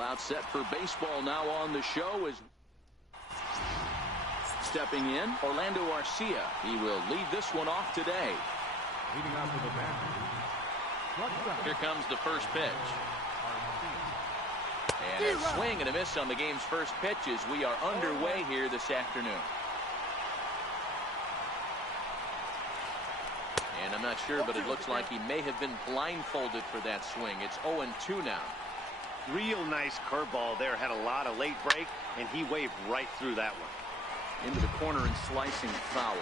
About set for baseball now on the show is stepping in, Orlando Arcia. He will lead this one off today. Leading out to the bat. Here comes the first pitch. And a swing and a miss on the game's first pitch as we are underway here this afternoon. And I'm not sure, but it looks like he may have been blindfolded for that swing. It's 0-2 now. Real nice curveball there. Had a lot of late break, and he waved right through that one. Into the corner and slicing foul.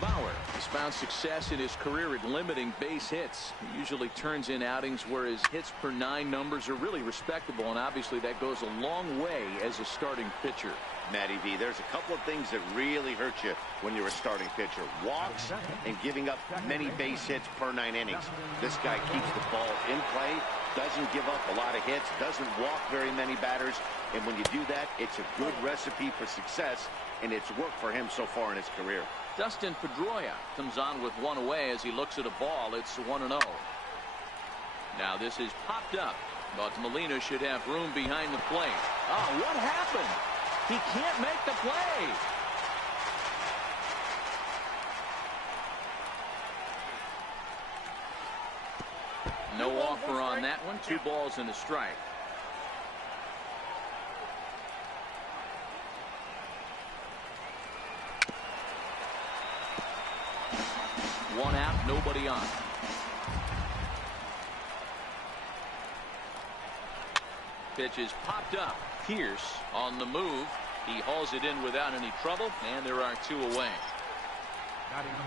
Bauer has found success in his career at limiting base hits. He usually turns in outings where his hits per 9 numbers are really respectable, and obviously that goes a long way as a starting pitcher. Matty V, there's a couple of things that really hurt you when you're a starting pitcher. Walks and giving up many base hits per 9 innings. This guy keeps the ball in play, doesn't give up a lot of hits, doesn't walk very many batters, and when you do that, it's a good recipe for success, and it's worked for him so far in his career. Dustin Pedroia comes on with one away as he looks at a ball. It's 1-0. Now this is popped up, but Molina should have room behind the plate. Oh, what happened? He can't make the play. No offer on that one. 2 balls and a strike. One out, nobody on. Pitch is popped up. Pierce on the move. He hauls it in without any trouble, and there are 2 away.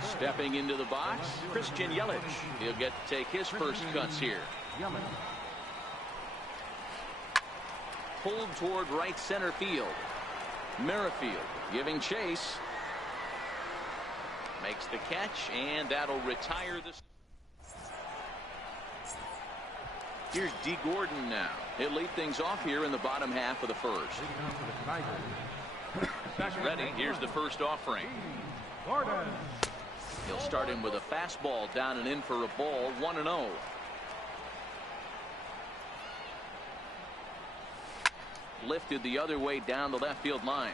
Stepping into the box, Christian Yelich. He'll get to take his first cuts here. Pulled toward right center field. Merrifield giving chase. Makes the catch, and that'll retire this. Here's D. Gordon now. He'll lead things off here in the bottom half of the first. He's ready. Here's the first offering. He'll start him with a fastball down and in for a ball. 1-0. Lifted the other way down the left field line.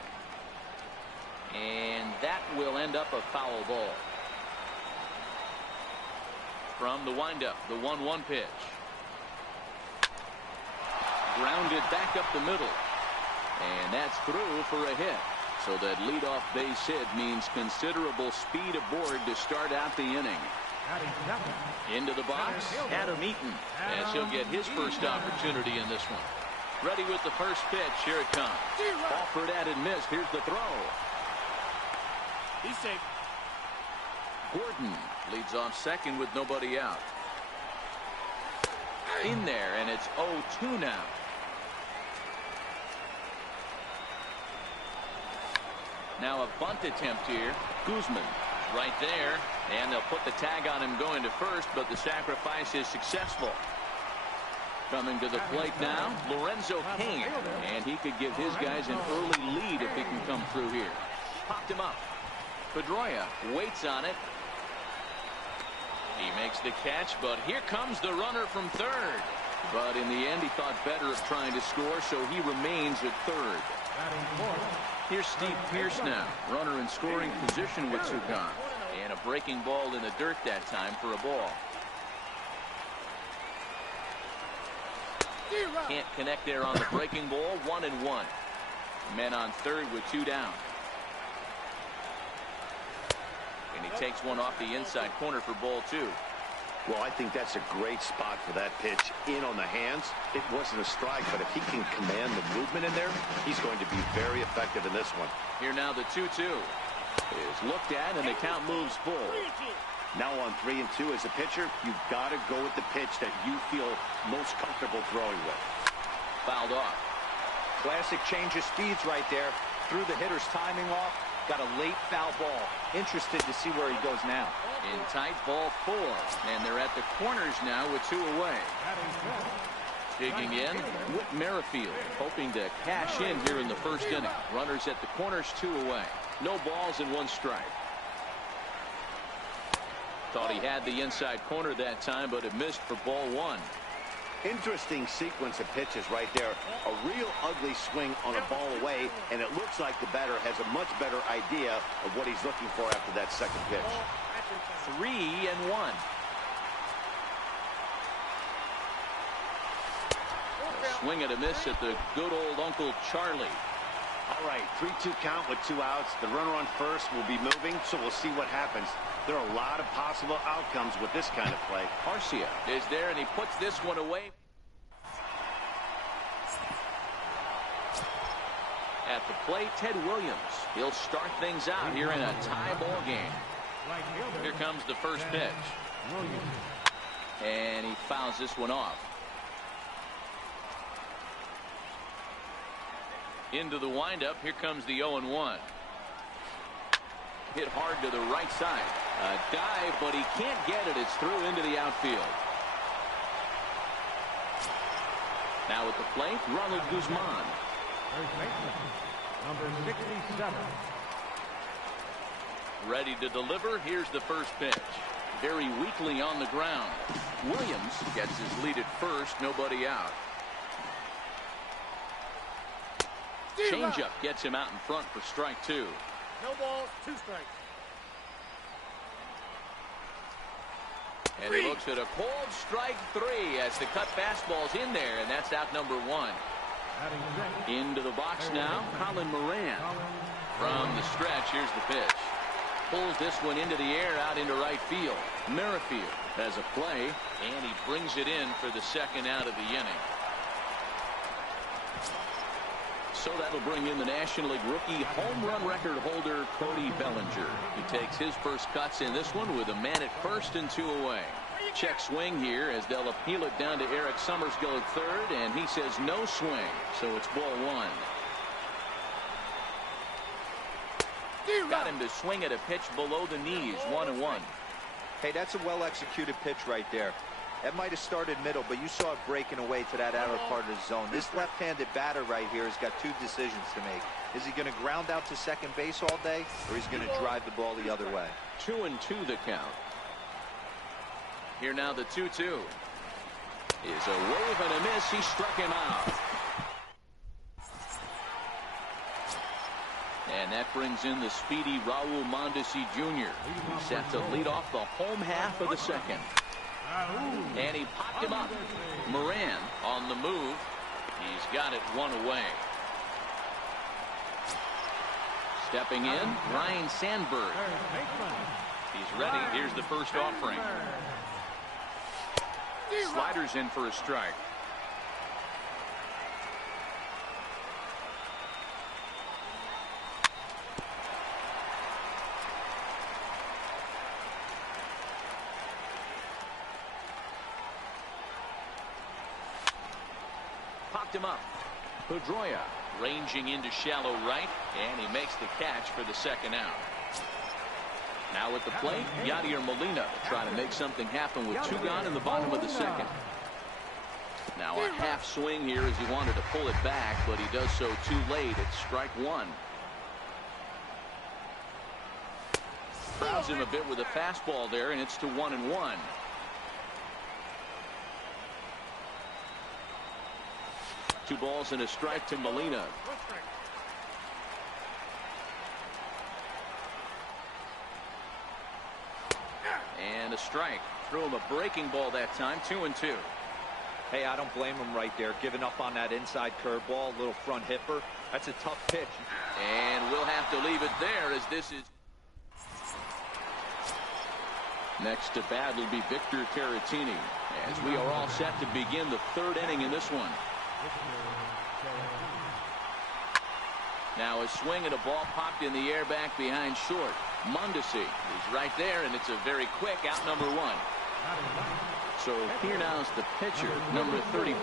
And that will end up a foul ball. From the windup, the 1-1 pitch. Grounded back up the middle. And that's through for a hit. So that leadoff base hit means considerable speed aboard to start out the inning. Into the box, Adam Eaton, as he'll get his first opportunity in this one. Ready with the first pitch. Here it comes. Offered at and missed. Here's the throw. He's safe. Gordon leads off second with nobody out. In there, and it's 0-2 now. Now a bunt attempt here. Guzman right there, and they'll put the tag on him going to first, but the sacrifice is successful. Coming to the plate now, Lorenzo Cain, and he could give his guys an early lead if he can come through here. Popped him up. Pedroia waits on it. He makes the catch, but here comes the runner from third. But in the end, he thought better of trying to score, so he remains at third. Here's Steve Pierce now, runner in scoring position with Sugan. And a breaking ball in the dirt that time for a ball. Can't connect there on the breaking ball. 1-1. Men on third with 2 down. And he takes one off the inside corner for ball 2. Well, I think that's a great spot for that pitch. In on the hands. It wasn't a strike, but if he can command the movement in there, he's going to be very effective in this one. Here now the 2-2 is looked at, and the count moves full. Now on 3-2 as a pitcher, you've got to go with the pitch that you feel most comfortable throwing with. Fouled off. Classic change of speeds right there. Threw the hitter's timing off. Got a late foul ball. Interested to see where he goes now. In tight, ball 4. And they're at the corners now with 2 away. Digging in, Whit Merrifield, hoping to cash in here in the first inning. Runners at the corners, 2 away. No balls and 1 strike. Thought he had the inside corner that time, but it missed for ball 1. Interesting sequence of pitches right there. A real ugly swing on a ball away, and it looks like the batter has a much better idea of what he's looking for after that second pitch. 3-1. Swing and a miss at the good old Uncle Charlie. All right, 3-2 count with 2 outs. The runner on first will be moving, so we'll see what happens. There are a lot of possible outcomes with this kind of play. Garcia is there, and he puts this one away. At the plate, Ted Williams. He'll start things out here in a tie ball game. Here comes the first pitch. And he fouls this one off. Into the windup. Here comes the 0-1. Hit hard to the right side. A dive, but he can't get it. It's through into the outfield. Now at the plate, Ronald Guzman. Number 67. Ready to deliver. Here's the first pitch. Very weakly on the ground. Williams gets his lead at first. Nobody out. Changeup gets him out in front for strike 2. No balls, 2 strikes. And he looks at a cold strike 3 as the cut fastball's in there, and that's out number 1. Into the box now, Colin Moran. From the stretch, here's the pitch. Pulls this one into the air out into right field. Merrifield has a play, and he brings it in for the second out of the inning. So that'll bring in the National League rookie home run record holder Cody Bellinger. He takes his first cuts in this one with a man at first and 2 away. Check swing here as they'll appeal it down to Eric Summersgill at third, and he says no swing, so it's ball 1. Got him to swing at a pitch below the knees, 1-1. Hey, that's a well-executed pitch right there. That might have started middle, but you saw it breaking away to that outer part of the zone. This left-handed batter right here has got 2 decisions to make. Is he going to ground out to second base all day, or is he going to drive the ball the other way? 2-2 the count. Here now the 2-2. Is a wave and a miss. He struck him out. And that brings in the speedy Raul Mondesi Jr. He's set to lead off the home half of the second. And he popped him up. Moran on the move. He's got it 1 away. Stepping in, Ryan Sandberg. He's ready. Here's the first offering. Sliders in for a strike. Popped him up. Pedroia ranging into shallow right, and he makes the catch for the second out. Now at the plate, Yadier Molina trying to make something happen with 2 gone in the bottom of the second. Now a half swing here as he wanted to pull it back, but he does so too late. It's strike 1. Crowds him a bit with a fastball there, and it's to 1-1. Two balls and a strike to Molina. And a strike. Threw him a breaking ball that time. 2-2. Hey, I don't blame him right there. Giving up on that inside curveball, little front hipper. That's a tough pitch. And we'll have to leave it there as this is. Next to bat will be Victor Caratini as we are all set to begin the 3rd inning in this one. Now a swing and a ball popped in the air back behind short. Mondesi is right there, and it's a very quick out number 1. So here now is the pitcher, number 34,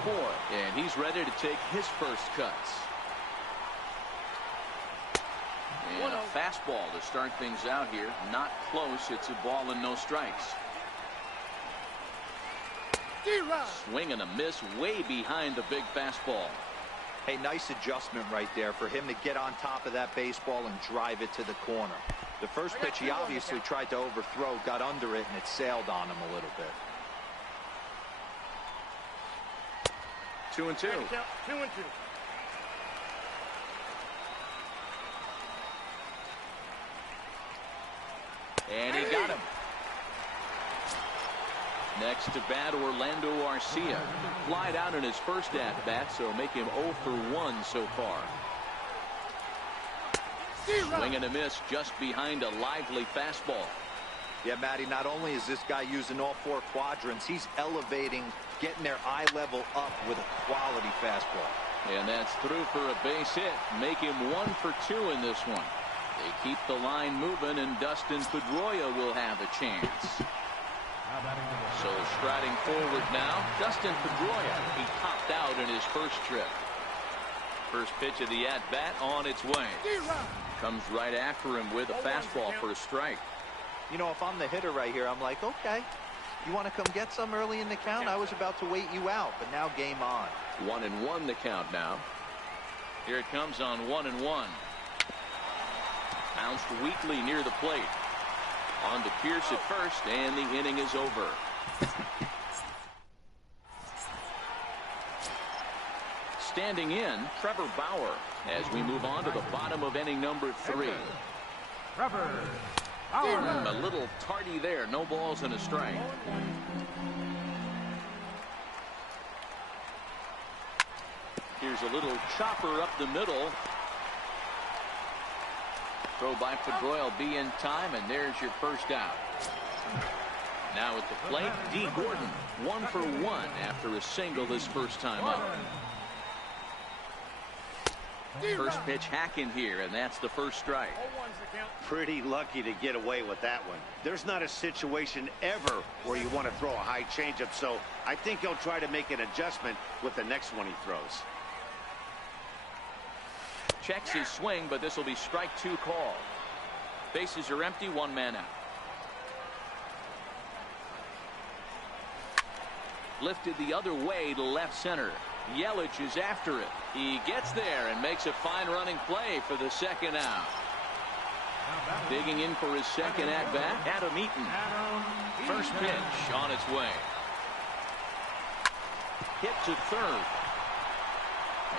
and he's ready to take his first cuts. And a fastball to start things out here. Not close. It's a ball and no strikes. Swing and a miss way behind the big fastball. Hey, nice adjustment right there for him to get on top of that baseball and drive it to the corner. The first pitch he obviously tried to overthrow, got under it, and it sailed on him a little bit. 2-2. 2-2. And he got him. Next to bat, Orlando Arcia. Flied out in his first at-bat, so make him 0 for 1 so far. Swing and a miss just behind a lively fastball. Yeah, Matty, not only is this guy using all 4 quadrants, he's elevating, getting their eye level up with a quality fastball. And that's through for a base hit. Make him 1 for 2 in this one. They keep the line moving, and Dustin Pedroia will have a chance. So striding forward now, Dustin Pedroia. He topped out in his first trip. First pitch of the at-bat on its way. Comes right after him with a fastball for a strike. You know, if I'm the hitter right here, I'm like, okay, you want to come get some early in the count? I was about to wait you out, but now game on. 1-1 the count now. Here it comes on 1-1. Bounced weakly near the plate. On to Pierce at first, and the inning is over. Standing in, Trevor Bauer, as we move on to the bottom of inning number 3. Trevor Bauer. A little tardy there. No balls and a strike. Here's a little chopper up the middle. Throw by Pedroia will be in time, and there's your first out. Now at the plate, D. Gordon, 1 for 1 after a single his first time up. First pitch hacking here, and that's the first strike. Pretty lucky to get away with that one. There's not a situation ever where you want to throw a high changeup, so I think he'll try to make an adjustment with the next one he throws. Checks his swing, but this will be strike 2 call. Bases are empty, 1 man out. Lifted the other way to left center. Yelich is after it. He gets there and makes a fine running play for the second out. Digging in for his second at bat, Adam Eaton. First pitch on its way. Hit to third.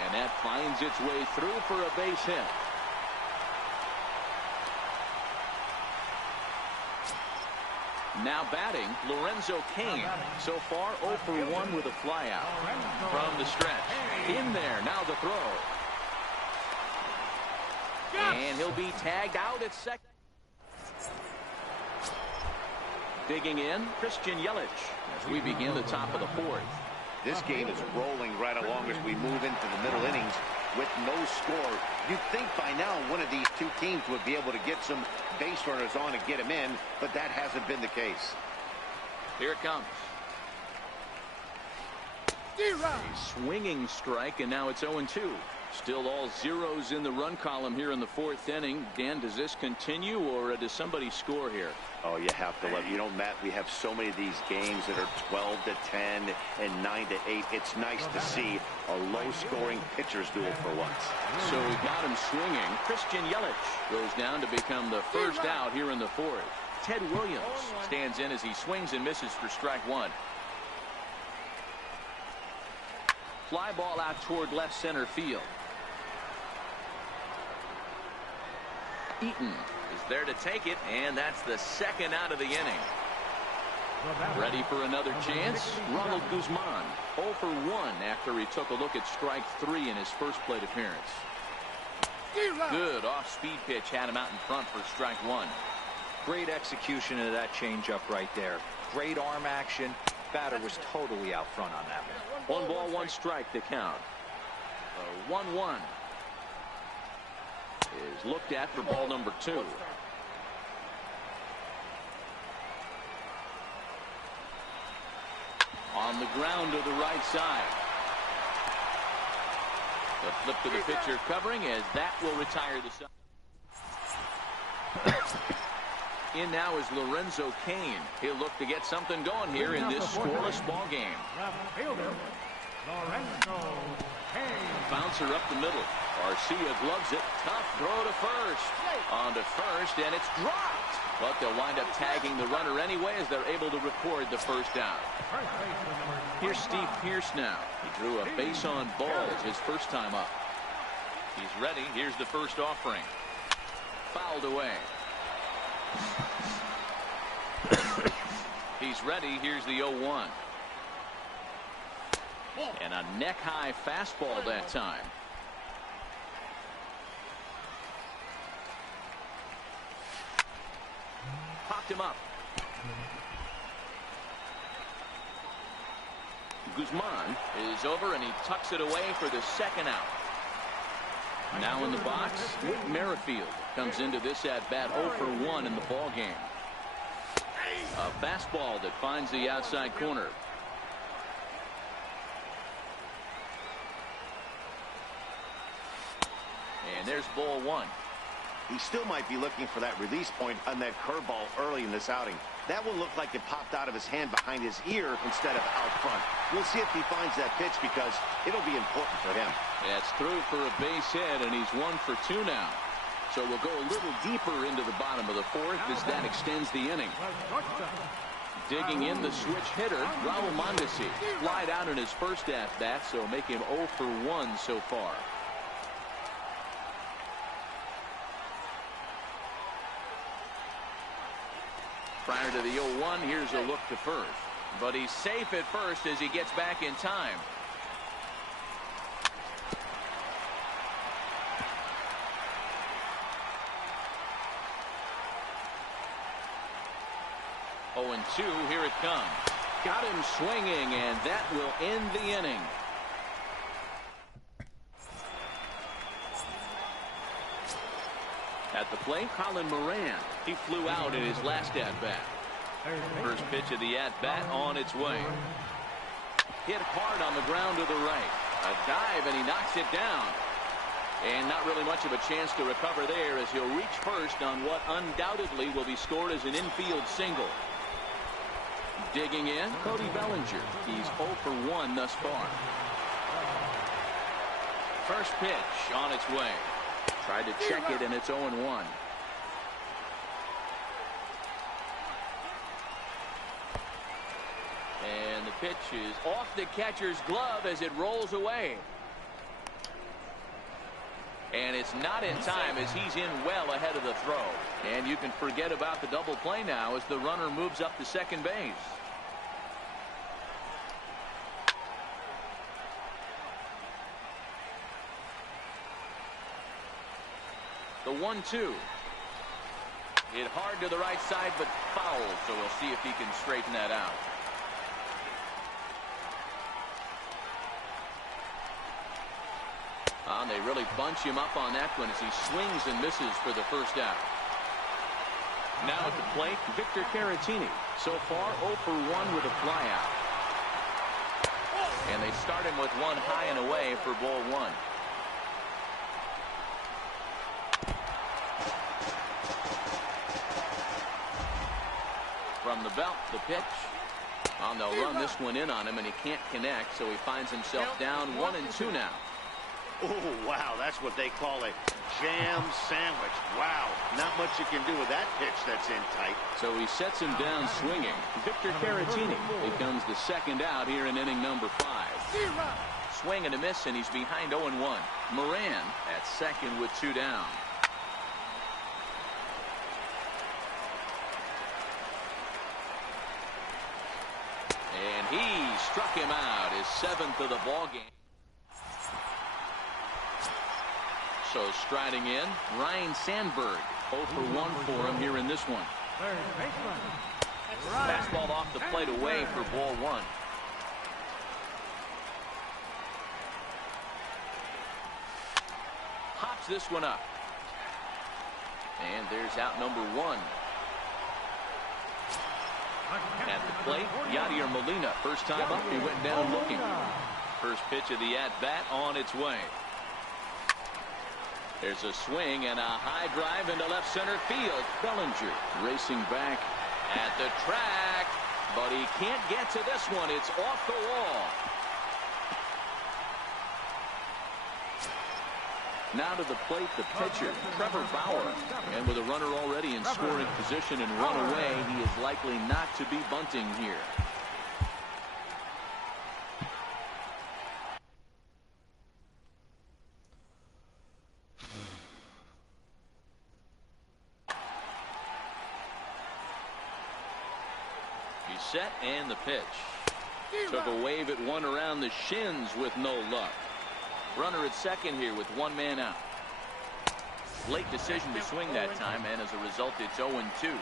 And that finds its way through for a base hit. Now batting, Lorenzo Cain. So far 0 for 1 with a flyout. From the stretch. In there, now the throw. And he'll be tagged out at second. Digging in, Christian Yelich as we begin the top of the 4th. This game is rolling right along as we move into the middle innings with no score. You'd think by now one of these two teams would be able to get some base runners on and get them in, but that hasn't been the case. Here it comes. A swinging strike, and now it's 0-2. Still all zeros in the run column here in the 4th inning. Dan, does this continue, or does somebody score here? Oh, you have to love, you know, Matt, we have so many of these games that are 12-10 and 9-8. It's nice to see a low-scoring pitcher's duel for once. So we got him swinging. Christian Yelich goes down to become the first out here in the 4th. Ted Williams stands in as he swings and misses for strike 1. Fly ball out toward left center field. Eaton is there to take it, and that's the second out of the inning. Ready for another chance? Ronald Guzman, 0 for 1 after he took a look at strike 3 in his first plate appearance. Good off-speed pitch had him out in front for strike 1. Great execution of that changeup right there. Great arm action. Batter was totally out front on that one. 1 ball, 1 strike to count. 1-1 is looked at for ball number 2. On the ground to the right side. The flip to the pitcher covering, as that will retire the side. In now is Lorenzo Cain. He'll look to get something going here in this scoreless ball game. Lorenzo Cain. Bouncer up the middle. Arcia gloves it. Tough throw to first. On to first, and it's dropped. But they'll wind up tagging the runner anyway as they're able to record the first down. Here's Steve Pierce now. He drew a base on balls his first time up. He's ready. Here's the first offering. Fouled away. He's ready. Here's the 0-1. And a neck-high fastball that time. Popped him up. Guzman is over and he tucks it away for the second out. Now in the box, Whit Merrifield comes into this at bat 0 for 1 in the ball game. A fastball that finds the outside corner. And there's ball 1. He still might be looking for that release point on that curveball early in this outing. That will look like it popped out of his hand behind his ear instead of out front. We'll see if he finds that pitch because it'll be important for him. That's through for a base hit, and he's 1 for 2 now. So we'll go a little deeper into the bottom of the fourth as that extends the inning. Digging in the switch hitter, Raul Mondesi. Flied out in his first at-bat, so make him 0 for 1 so far. Prior to the 0-1, here's a look to first. But he's safe at first as he gets back in time. Oh, and 2, here it comes. Got him swinging, and that will end the inning. At the plate, Colin Moran. He flew out in his last at-bat. First pitch of the at-bat on its way. Hit hard on the ground to the right. A dive, and he knocks it down. And not really much of a chance to recover there as he'll reach first on what undoubtedly will be scored as an infield single. Digging in, Cody Bellinger. He's 0 for 1 thus far. First pitch on its way. Tried to check it, and it's 0-1. And the pitch is off the catcher's glove as it rolls away. And it's not in time as he's in well ahead of the throw. And you can forget about the double play now as the runner moves up to second base. The 1-2. Hit hard to the right side, but foul, so we'll see if he can straighten that out. And they really bunch him up on that one as he swings and misses for the first out. Now at the plate, Victor Caratini. So far, 0 for 1 with a flyout. And they start him with one high and away for ball 1. From the belt, the pitch. And they'll run this one in on him, and he can't connect, so he finds himself down 1-2 now. Oh, wow, that's what they call a jam sandwich. Wow, not much you can do with that pitch that's in tight. So he sets him down swinging. Victor Caratini becomes the second out here in inning number 5. Swing and a miss, and he's behind 0-1. Moran at second with 2 down. And he struck him out, his 7th of the ball game. So striding in, Ryan Sandberg. 0 for 1 for him here in this one. Fastball off the plate away for ball 1. Hops this one up. And there's out number 1. At the plate, Yadier Molina. First time up, he went down looking. First pitch of the at-bat on its way. There's a swing and a high drive into left center field. Bellinger racing back at the track, but he can't get to this one. It's off the wall. Now to the plate, the pitcher, Trevor Bauer. And with a runner already in scoring position and run away, he is likely not to be bunting here. He's set and the pitch. Took a wave at one around the shins with no luck. Runner at second here with one man out. Late decision to swing that time, and as a result, it's 0-2.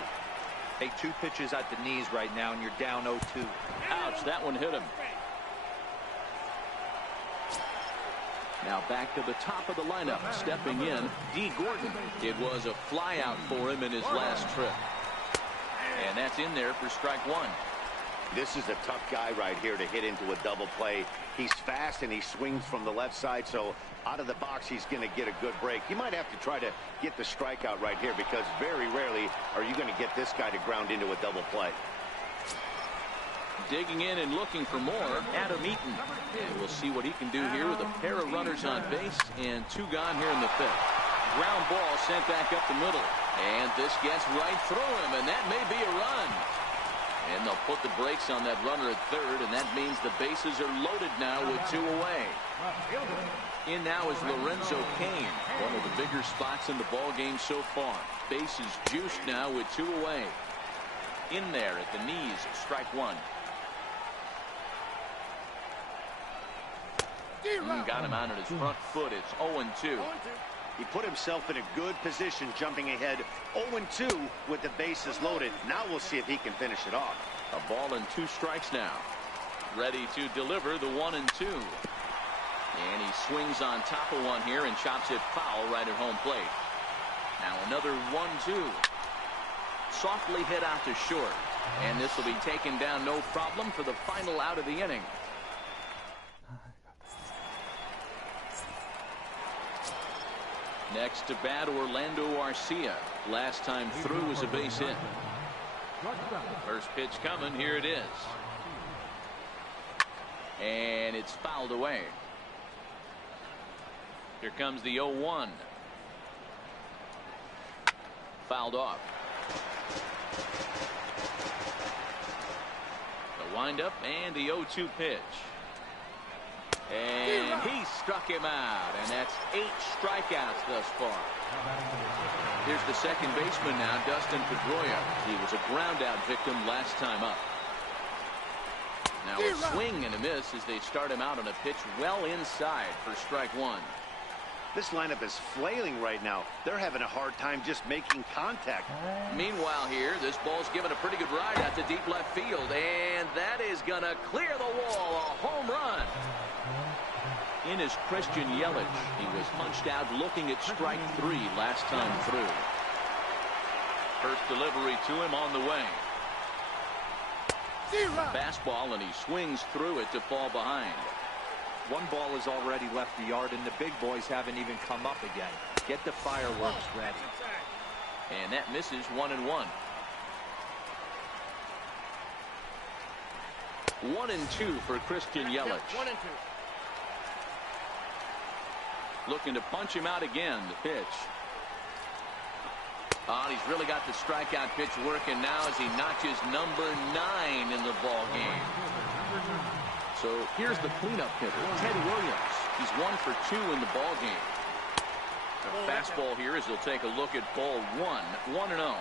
Take 2 pitches at the knees right now, and you're down 0-2. Ouch, that one hit him. Now back to the top of the lineup, stepping in, D. Gordon. It was a fly out for him in his last trip. And that's in there for strike one. This is a tough guy right here to hit into a double play. He's fast and he swings from the left side, so out of the box he's going to get a good break. You might have to try to get the strikeout right here because very rarely are you going to get this guy to ground into a double play. Digging in and looking for more, Adam Eaton. And we'll see what he can do here with a pair of runners on base and 2 gone here in the 5th. Ground ball sent back up the middle. And this gets right through him, and that may be a run. And they'll put the brakes on that runner at third, and that means the bases are loaded now with 2 away. In now is Lorenzo Cain, one of the bigger spots in the ball game so far. Bases juiced now with 2 away. In there at the knees, strike one. Got him out on his front foot. It's 0-2. He put himself in a good position jumping ahead 0-2 with the bases loaded. Now we'll see if he can finish it off. A ball and 2 strikes now. Ready to deliver the 1-2. And he swings on top of one here and chops it foul right at home plate. Now another 1-2. Softly hit out to short. And this will be taken down no problem for the final out of the inning. Next to bat, Orlando Arcia. Last time through was a base hit. First pitch coming. Here it is. And it's fouled away. Here comes the 0-1. Fouled off. The windup and the 0-2 pitch. And he struck him out, and that's 8 strikeouts thus far. Here's the second baseman now, Dustin Pedroia. He was a ground-out victim last time up. Now a swing and a miss as they start him out on a pitch well inside for strike one. This lineup is flailing right now. They're having a hard time just making contact. Meanwhile here, this ball's given a pretty good ride out to deep left field, and that is going to clear the wall. A home run. In is Christian Yelich. He was punched out looking at strike 3 last time through. First delivery to him on the way. Fastball, and he swings through it to fall behind. One ball has already left the yard, and the big boys haven't even come up again. Get the fireworks ready. And that misses 1-1. 1-2 for Christian Yelich. 1-2. Looking to punch him out again. The pitch. Oh, he's really got the strikeout pitch working now as he notches number 9 in the ball game. So here's the cleanup hitter, Ted Williams. He's 1 for 2 in the ball game. The fastball here as he'll take a look at ball 1, 1-0.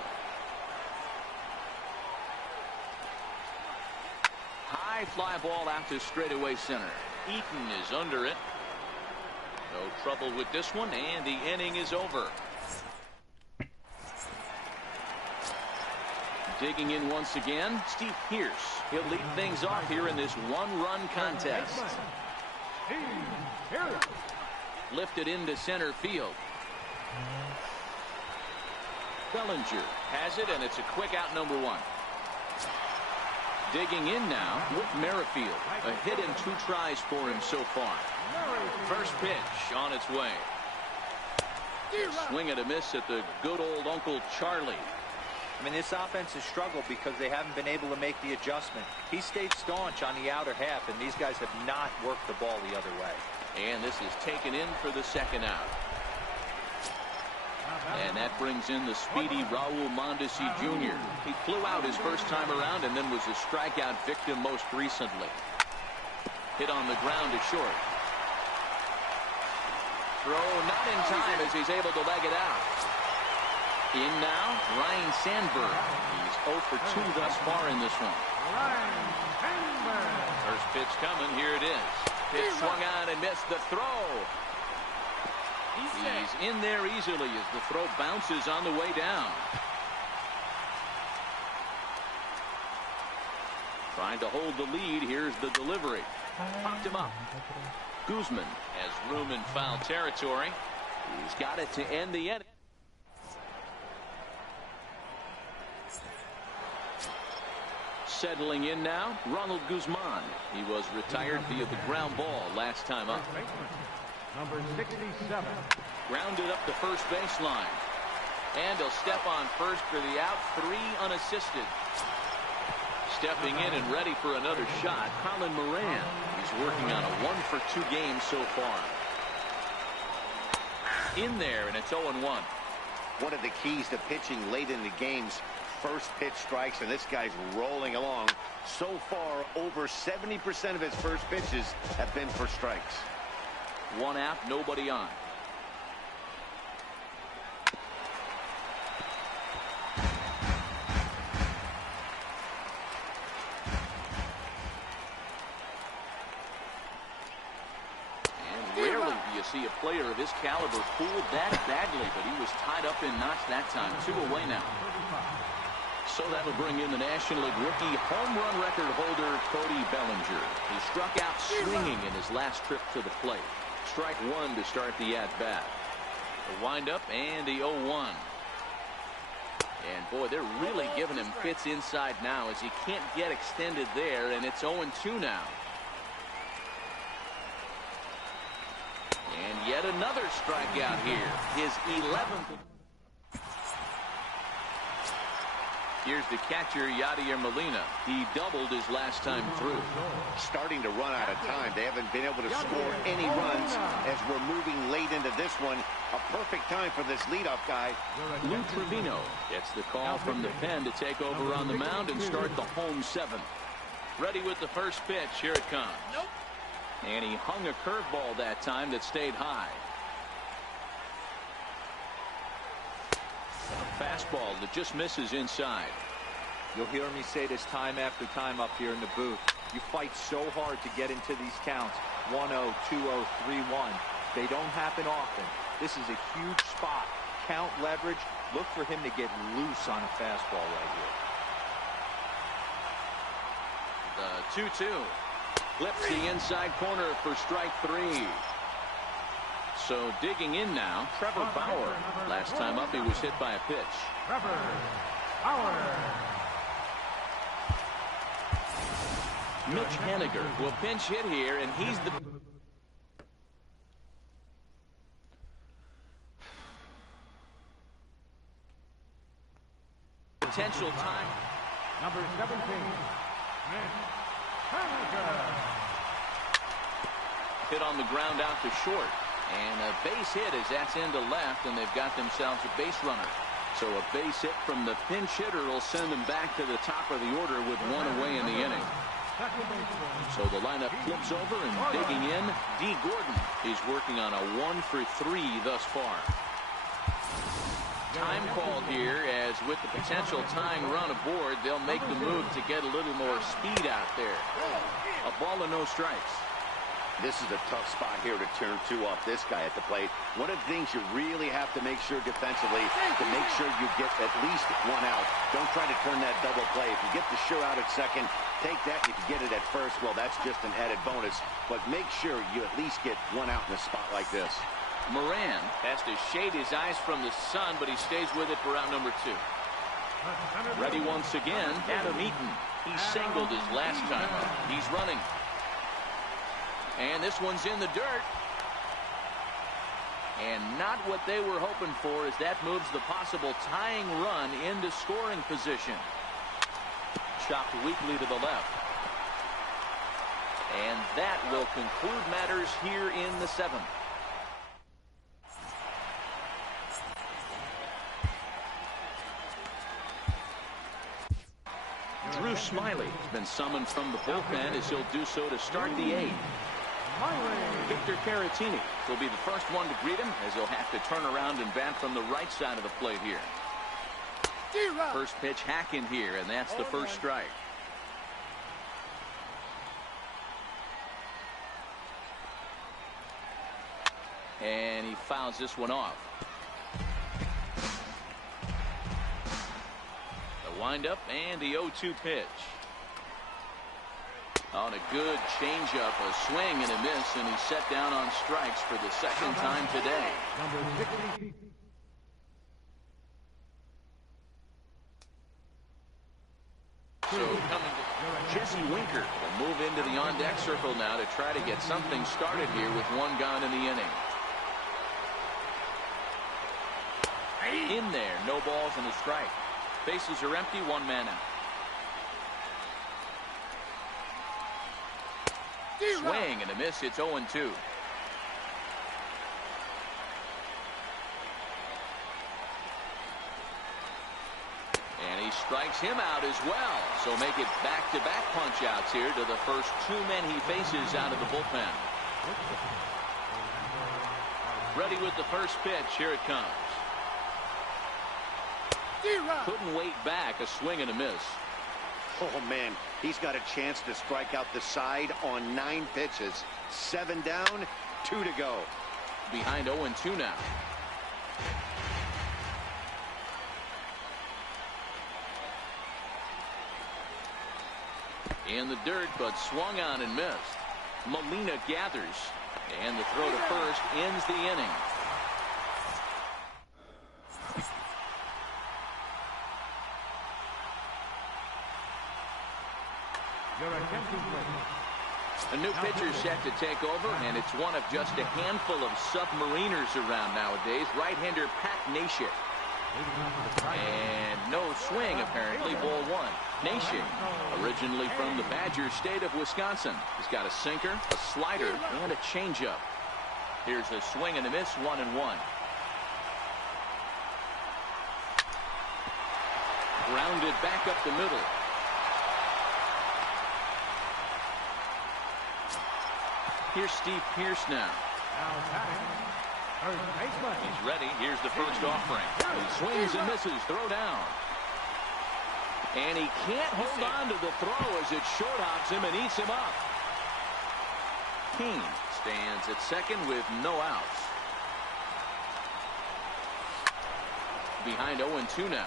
High fly ball out to straightaway center. Eaton is under it. No trouble with this one, and the inning is over. Digging in once again, Steve Pearce. He'll lead things off here in this 1-run contest. Lifted into center field. Bellinger has it, and it's a quick out, number 1. Digging in now, Whit Merrifield. A hit in 2 tries for him so far. First pitch on its way. Swing and a miss at the good old Uncle Charlie. I mean, this offense has struggled because they haven't been able to make the adjustment. He stayed staunch on the outer half, and these guys have not worked the ball the other way. And this is taken in for the second out. And that brings in the speedy Raul Mondesi Jr. He flew out his first time around and then was a strikeout victim most recently. Hit on the ground to short. Throw not in time as he's able to leg it out. In now, Ryan Sandberg. He's 0 for 2 thus far in this one. First pitch coming. Here it is. Pitch swung on and missed the throw. He's in there easily as the throw bounces on the way down. Trying to hold the lead. Here's the delivery. Popped him up. Guzman has room in foul territory. He's got it to end the inning. Settling in now, Ronald Guzman. He was retired via the ground ball last time up. Number 67. Grounded up the first baseline. And he'll step on first for the out. 3 unassisted. Stepping in and ready for another shot, Colin Moran. He's working on a 1 for 2 game so far. In there, and it's 0-1. One of the keys to pitching late in the games, first pitch strikes, and this guy's rolling along. So far, over 70% of his first pitches have been for strikes. 1 out, nobody on. See a player of his caliber fooled that badly, but he was tied up in knots that time. 2 away now. So that'll bring in the National League rookie home run record holder Cody Bellinger. He struck out swinging in his last trip to the plate. Strike 1 to start the at-bat. The windup and the 0-1. And boy, they're really giving him fits inside now as he can't get extended there, and it's 0-2 now. And yet another strikeout here. His 11th. Here's the catcher, Yadier Molina. He doubled his last time through. Starting to run out of time. They haven't been able to score any runs as we're moving late into this one. A perfect time for this leadoff guy. Lou Trevino gets the call from the pen to take over on the mound and start the home 7th. Ready with the first pitch. Here it comes. Nope. And he hung a curveball that time that stayed high. A fastball that just misses inside. You'll hear me say this time after time up here in the booth. You fight so hard to get into these counts. 1-0, 2-0, 3-1. They don't happen often. This is a huge spot. Count leverage. Look for him to get loose on a fastball right here. The 2-2. Flips the inside corner for strike 3. So digging in now, Trevor Bauer. Last time up, he was hit by a pitch. Trevor Bauer. Mitch Haniger will pinch hit here, and he's the potential time. Number 17. Hit on the ground out to short. And a base hit as that's into left, and they've got themselves a base runner. So a base hit from the pinch hitter will send them back to the top of the order with 1 away in the inning. So the lineup flips over, and digging in, D. Gordon. He's working on a 1 for 3 thus far. Time called here, as with the potential tying run aboard, they'll make the move to get a little more speed out there. A ball and no strikes. This is a tough spot here to turn 2 off this guy at the plate. One of the things you really have to make sure defensively to make sure you get at least 1 out. Don't try to turn that double play. If you get the sure out at second, take that. If you get it at first, well, that's just an added bonus. But make sure you at least get 1 out in a spot like this. Moran has to shade his eyes from the sun, but he stays with it for out number 2. Ready once again, Adam Eaton. He singled his last time. He's running. And this one's in the dirt. And not what they were hoping for, as that moves the possible tying run into scoring position. Chopped weakly to the left. And that will conclude matters here in the 7th. Smiley has been summoned from the bullpen as he'll do so to start the 8th. Victor Caratini will be the first one to greet him as he'll have to turn around and bat from the right side of the plate here. First pitch hack in here, and that's the first strike. And he fouls this one off. The windup and the 0-2 pitch. On a good changeup, a swing and a miss, and he's set down on strikes for the second time today. So coming to Jesse Winker will move into the on-deck circle now to try to get something started here with one gone in the inning. In there, no balls and a strike. Bases are empty, one man out. Swing and a miss. It's 0-2. And he strikes him out as well. So make it back-to-back punch-outs here to the first 2 men he faces out of the bullpen. Ready with the first pitch. Here it comes. Couldn't wait back. A swing and a miss. Oh, man, he's got a chance to strike out the side on 9 pitches. 7 down, 2 to go. Behind 0-2 now. In the dirt, but swung on and missed. Molina gathers, and the throw to first ends the inning. A new pitcher set to take over, and it's one of just a handful of submariners around nowadays. Right-hander Pat Neshek. And no swing, apparently. Ball 1. Neshek, originally from the Badger state of Wisconsin. He's got a sinker, a slider, and a changeup. Here's a swing and a miss, 1-1. Grounded back up the middle. Here's Steve Pearce now. He's ready. Here's the first offering. He swings and misses. Throw down. And he can't hold on to the throw as it short hops him and eats him up. King stands at second with no outs. Behind 0-2 now.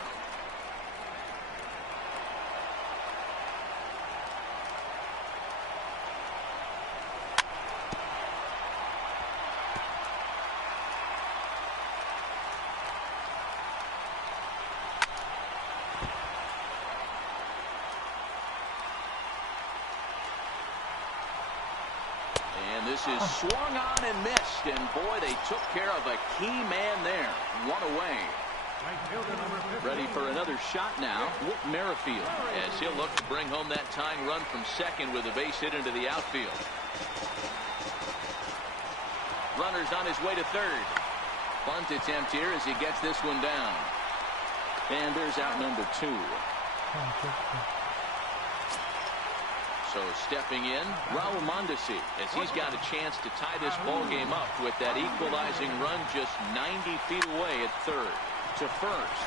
This is swung on and missed, and boy, they took care of a key man there. One away. Ready for another shot now, Whit Merrifield, as he'll look to bring home that tying run from second with a base hit into the outfield. Runner's on his way to third. Bunt attempt here as he gets this one down. And there's out number 2. So stepping in, Raul Mondesi, as he's got a chance to tie this ball game up with that equalizing run just 90 feet away at third to first.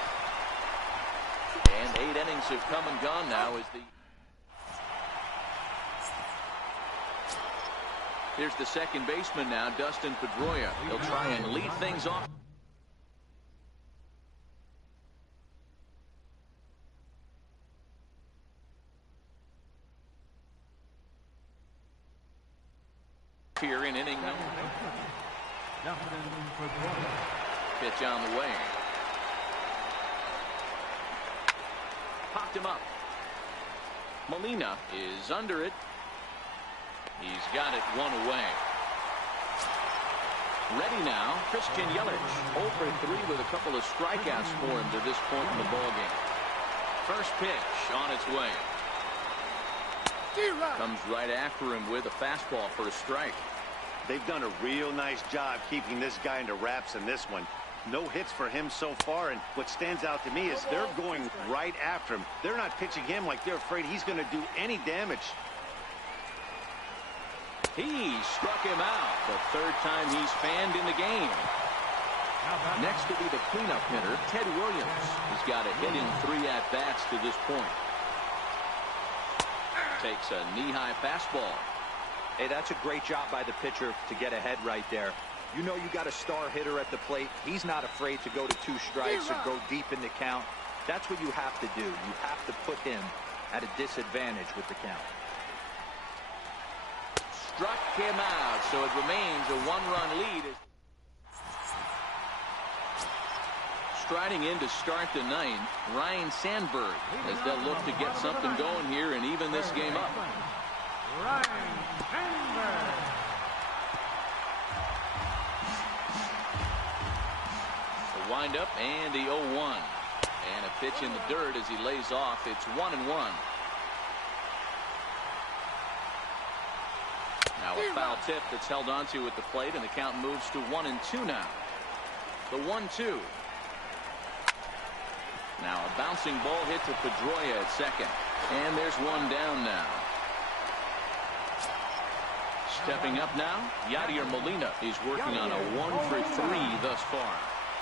And 8 innings have come and gone now as Here's the second baseman now, Dustin Pedroia. He'll try and lead things off. Here in inning number. Pitch on the way. Popped him up. Molina is under it. He's got it one away. Ready now, Christian Yelich. 0 for 3 with a couple of strikeouts for him to this point in the ballgame. First pitch on its way. Comes right after him with a fastball for a strike. They've done a real nice job keeping this guy into wraps in this one. No hits for him so far, and what stands out to me is they're going right after him. They're not pitching him like they're afraid he's going to do any damage. He struck him out the third time he's fanned in the game. Next will be the cleanup hitter, Ted Williams. He's got a hit in 3 at-bats to this point. Takes a knee-high fastball. Hey, that's a great job by the pitcher to get ahead right there. You know you got a star hitter at the plate. He's not afraid to go to 2 strikes or go deep in the count. That's what you have to do. You have to put him at a disadvantage with the count. Struck him out, so it remains a 1-run lead. Striding in to start the 9th, Ryan Sandberg, as they'll look to get something going here and even this game up. Ryan Sandberg. The windup and the 0-1. And a pitch in the dirt as he lays off. It's 1-1. Now a foul tip that's held onto at the plate, and the count moves to 1-2 now. The 1-2. Now a bouncing ball hit to Pedroia at second. And there's one down now. Stepping up now, Yadier Molina. He's working on a 1-for-3 thus far.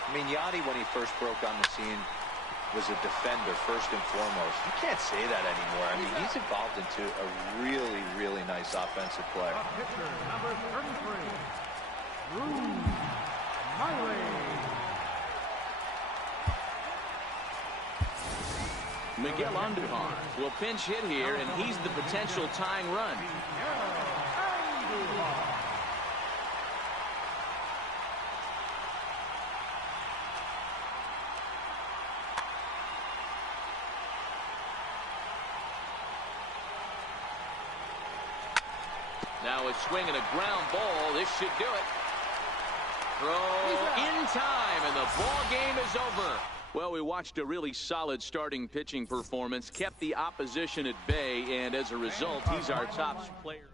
I mean, Yadi, when he first broke on the scene, was a defender first and foremost. You can't say that anymore. I mean, he's evolved into a really, really nice offensive player. Pitcher number 33, Drew Miley. Miguel Andujar will pinch hit here, and he's the potential tying run. Now it's swinging a ground ball. This should do it. Throw in time, and the ball game is over. Well, we watched a really solid starting pitching performance, kept the opposition at bay, and as a result, he's our top player.